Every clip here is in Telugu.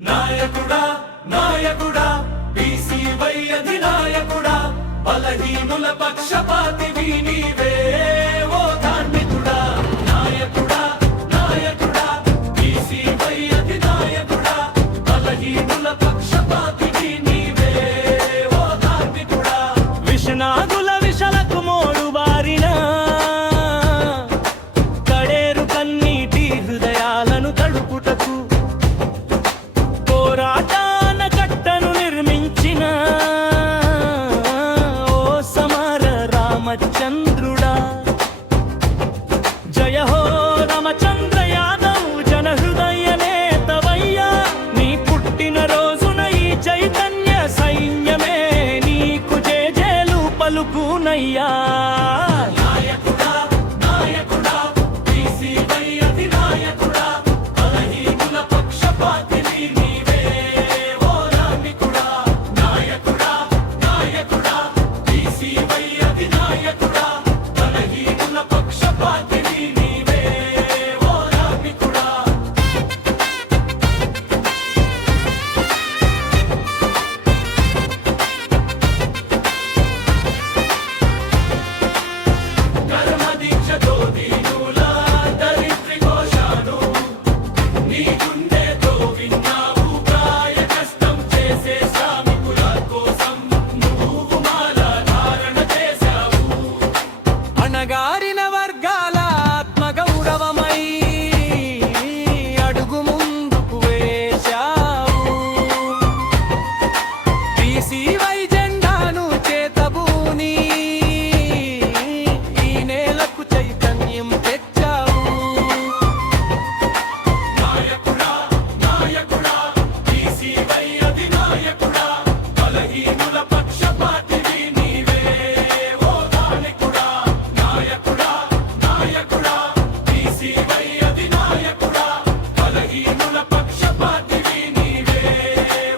నాయకుడా నాయకుడా బీసీవై అధినాయకుడా బలహీనుల పక్షపాతివి నీవే ఓ ధార్మికుడా నాయకుడా నాయకుడా బీసీవై అధినాయకుడా బలహీనుల పక్షపాతివి నీవే ఓ ధార్మికుడా విషనాగుల విషలకు మోడు బారిన కడేరు కన్నీటి హృదయాలను తడుపుటకు పోరాటాన కట్టను నిర్మించిన ఓ సమర రామచంద్రుడా జయ హో రామచంద్ర యాదవ్ జన హృదయ నేతవయ్యా నీ పుట్టిన రోజున ఈ చైతన్య సైన్యమే నీకు జేజేలు పలుకునయ్యా అణగారిన వర్గాల ఆత్మగౌరవమై అడుగు ముందుకు వేశావు బీసీవై జెండాను చేతబూని ఈ నేలకు చైతన్యం తెచ్చావు నాయకుడా నాయకుడా బీసీవై అధినాయకుడా బలహీనుల పక్షపాతివి నీవే ఓ ధార్మికుడా నాయకుడా నాయకుడా బీసీవై అధినాయకుడా బలహీనుల పక్షపాతివి నీవే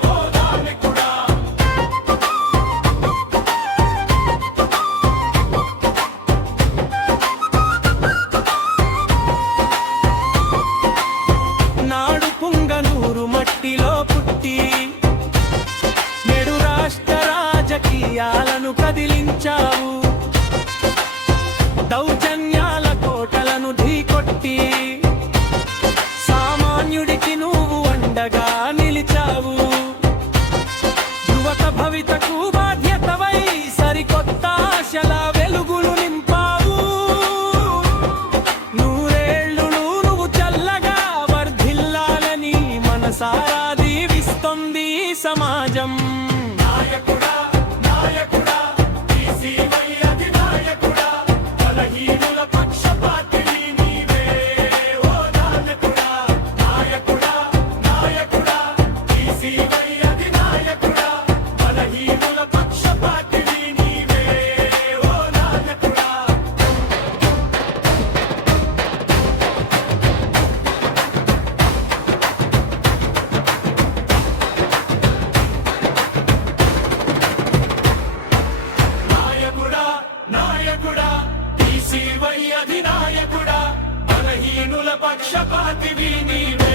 ఓ ధార్మికుడా నాడు పుంగనూరు మట్టిలో పుట్టి నేడు రాష్ట్ర రాజకీయాలను కదిలించావు దౌర్జన్యాల కోటలను ఢీకొట్టి సామాన్యుడికి నువ్వు అండగా నిలిచావు యువత భవితకు బాధ్యతవై సరికొత్త ఆశల వెలుగులు నింపావు నూరేళ్లు నువ్వు చల్లగా వర్ధిల్లాలని మనసారా దీవిస్తోంది ఈ సమాజం నాయకుడా నాయకుడా బీసీవై అధినాయకుడా బలహీనుల పక్షపాతివి నీవే ఓ ధార్మికుడా నాయకుడా నాయకుడా బీసీవై అధినాయకుడా బలహీనుల పక్షపాతివి నీవే ఓ ధార్మికుడా నాయకుడా నాయకుడా బీసీవై అధినాయకుడా బలహీనుల పక్షపాతివి నీవే